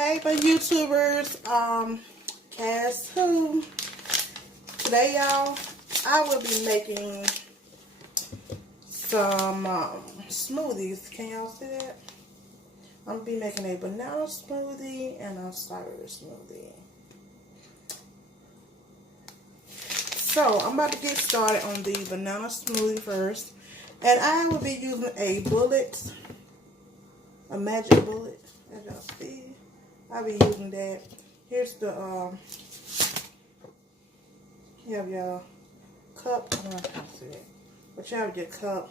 Hey, my YouTubers, Cass who. Today, y'all, I will be making some smoothies. Can y'all see that? I'm going to be making a banana smoothie and a strawberry smoothie. So, I'm about to get started on the banana smoothie first. And I will be using a bullet, a magic bullet, as y'all see. I'll be using that. Here's the, you have your cup. I don't know if you can see it. But you have your cup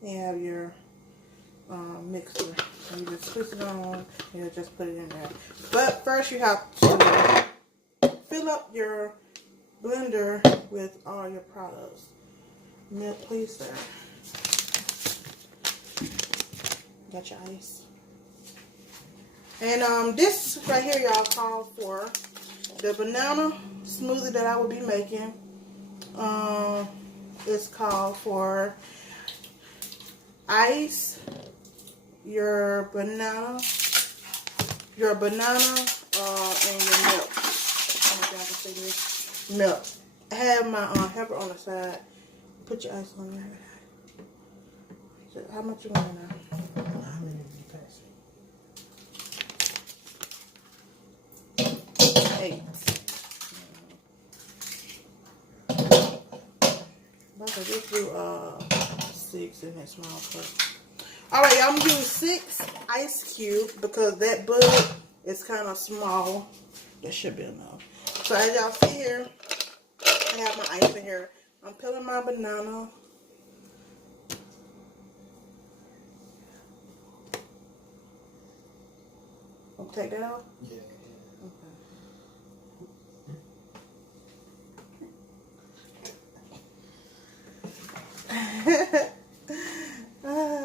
and you have your mixer. And you just twist it on and you just put it in there. But first you have to fill up your blender with all your products. Milk, please, sir. Got your ice. And this right here, y'all, called for the banana smoothie that I will be making. It's called for ice, your banana, and your milk. I don't know if y'all can see this. Milk. I have my helper on the side. Put your ice on there. So how much you want now? How many do you pass? 8. But I just do 6 in that small cup. Alright, y'all, I'm doing 6 ice cubes because that bullet is kind of small. That should be enough. So as y'all see here, I have my ice in here. I'm peeling my banana. I'll take that out? Yeah. Okay.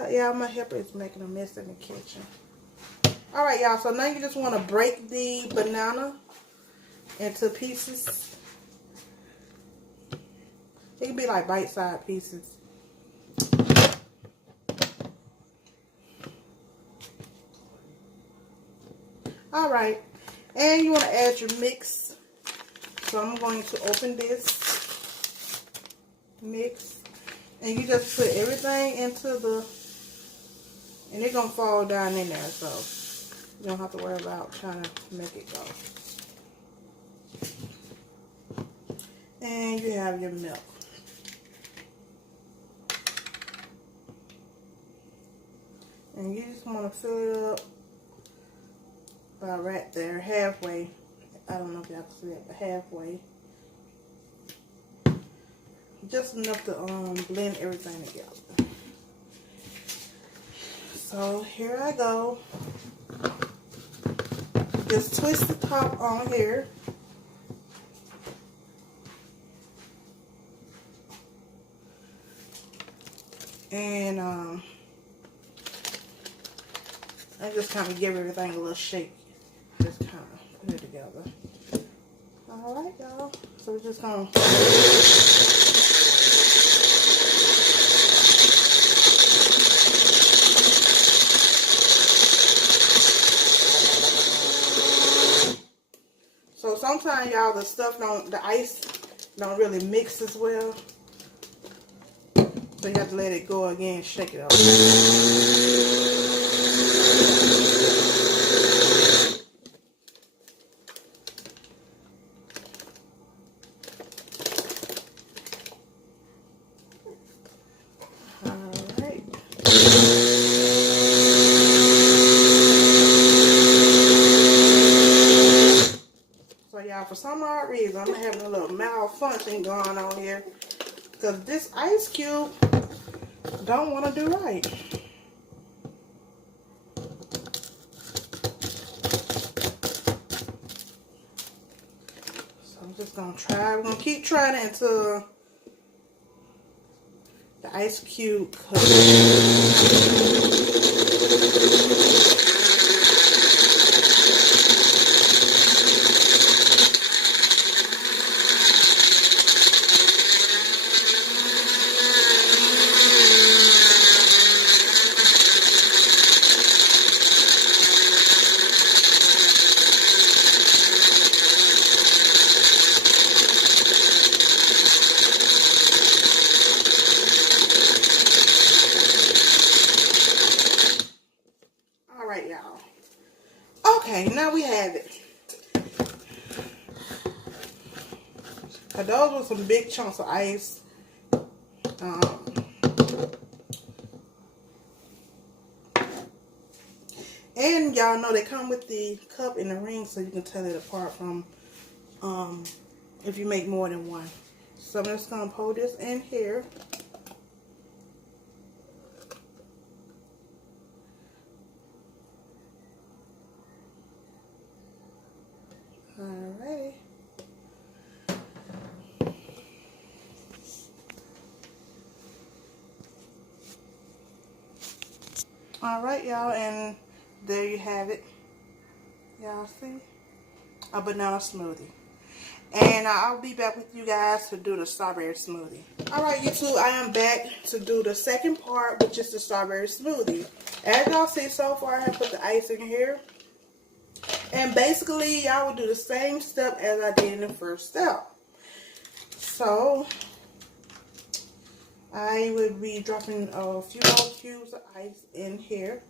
Yeah, my helper is making a mess in the kitchen. Alright, y'all, so now you just want to break the banana into pieces. It can be like bite-sized pieces. Alright, and you want to add your mix. So I'm going to open this mix. And you just put everything into the, and it's going to fall down in there. So you don't have to worry about trying to make it go. And you have your milk. And you just want to fill it up about right there, halfway. I don't know if y'all can see it, but halfway. Just enough to blend everything together. So here I go. Just twist the top on here. And I just kind of give everything a little shake. Just kind of put it together. Alright, y'all. So we're just going to... So sometimes, y'all, the ice don't really mix as well. So you have to let it go again, shake it up. Alright. For some odd reason, I'm having a little malfunction going on here because this ice cube don't want to do right. So I'm just going to try. We're going to keep trying it until the ice cube cooks. Alright, y'all. Okay, now we have it. Now, those were some big chunks of ice. And y'all know they come with the cup and the ring, so you can tell it apart from if you make more than one. So I'm just going to pour this in here. Alrighty. Alright, y'all, and there you have it. Y'all see? A banana smoothie. And I'll be back with you guys to do the strawberry smoothie. Alright, YouTube, I am back to do the second part, which is the strawberry smoothie. As y'all see so far, I have put the ice in here. And basically, y'all will do the same step as I did in the first step. So, I will be dropping a few more cubes of ice in here.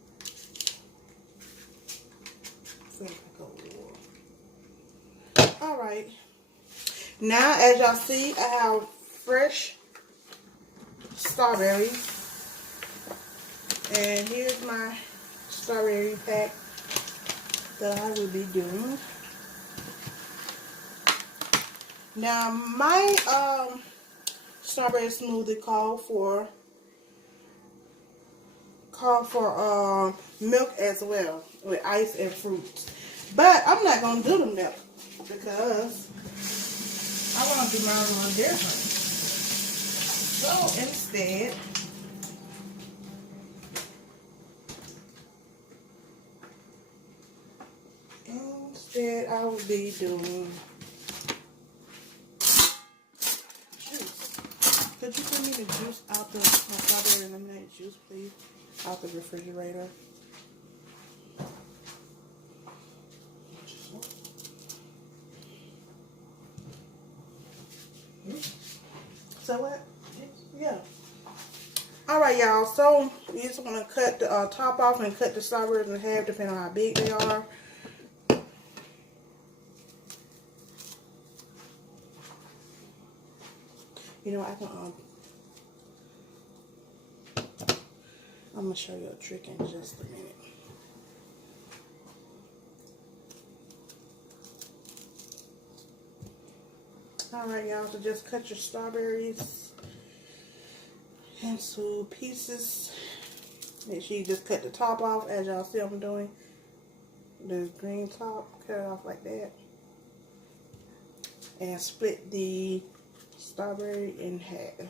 Alright. Now, as y'all see, I have fresh strawberries. And here's my strawberry pack that I will be doing. Now, my strawberry smoothie called for milk as well, with ice and fruits. But I'm not going to do the milk because I want to do mine a little different. So instead I will be doing juice. Could you bring me the juice out the strawberry lemonade juice, please? Out the refrigerator. So what? Yeah. Alright, y'all. So, you just want to cut the top off and cut the strawberries in half, depending on how big they are. You know, I can, I'm going to show you a trick in just a minute. Alright, y'all, so just cut your strawberries into pieces. Make sure you just cut the top off, as y'all see I'm doing. The green top, cut it off like that. And split the strawberry in half.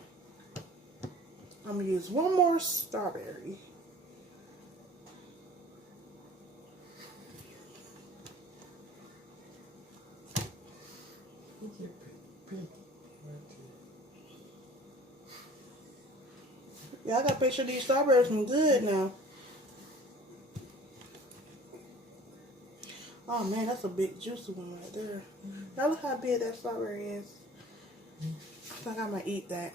I'm going to use one more strawberry. Yeah, I gotta make sure these strawberries are good now. Oh man, that's a big juicy one right there. Now look how big that strawberry is. I think I might eat that.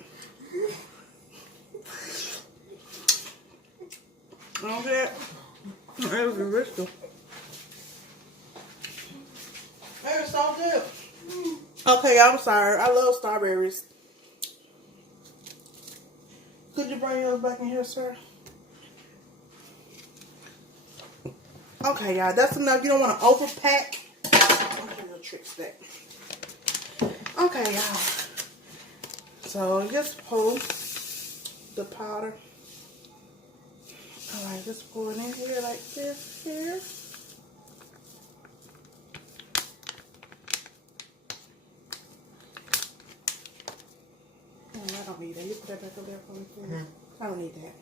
Okay. That was delicious. That is so good. Okay, I'm sorry. I love strawberries. Could you bring yours back in here, sir? Okay, y'all. That's enough. You don't want to overpack. I'm going to do a trick stack. Okay, y'all. So, just pour the powder. Alright, just pour it in here like this here. I don't need that. You put that back over there for me, please. I don't need that.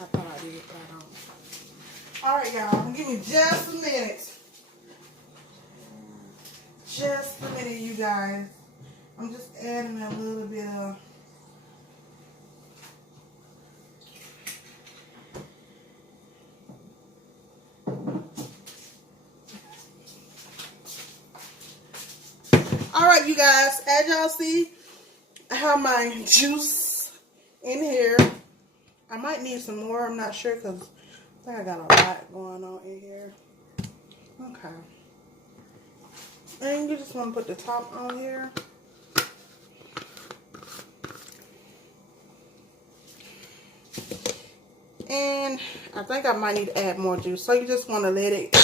I thought I did, but I don't. Alright, y'all. Give me just a minute. Just a minute, you guys. I'm just adding a little bit of Alright, you guys, as y'all see, I have my juice in here. I might need some more, I'm not sure, because I think I got a lot going on in here. Okay. And you just want to put the top on here. And I think I might need to add more juice. So you just want to let it.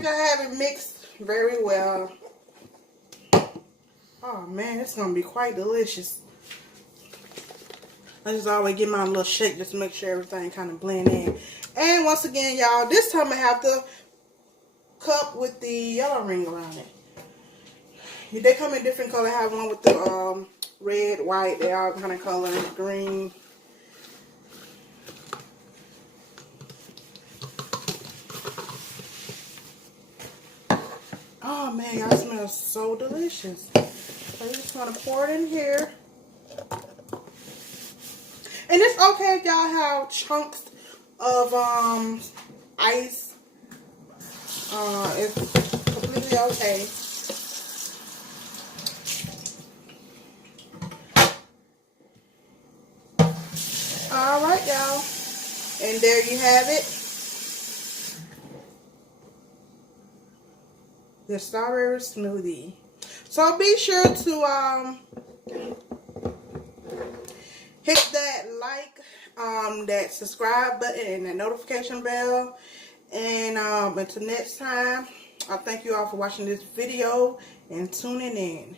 I have it mixed very well. Oh man, it's gonna be quite delicious. I just always give my little shake just to make sure everything kind of blend in. And once again, y'all, this time I have the cup with the yellow ring around it. They come in different color. I have one with the red, white. They all kind of color, green. Oh man, y'all, smells so delicious. So you just want to pour it in here. And it's okay if y'all have chunks of ice. It's completely okay. Alright, y'all. And there you have it. The strawberry smoothie. So be sure to hit that like, that subscribe button and that notification bell. And until next time, I thank you all for watching this video and tuning in.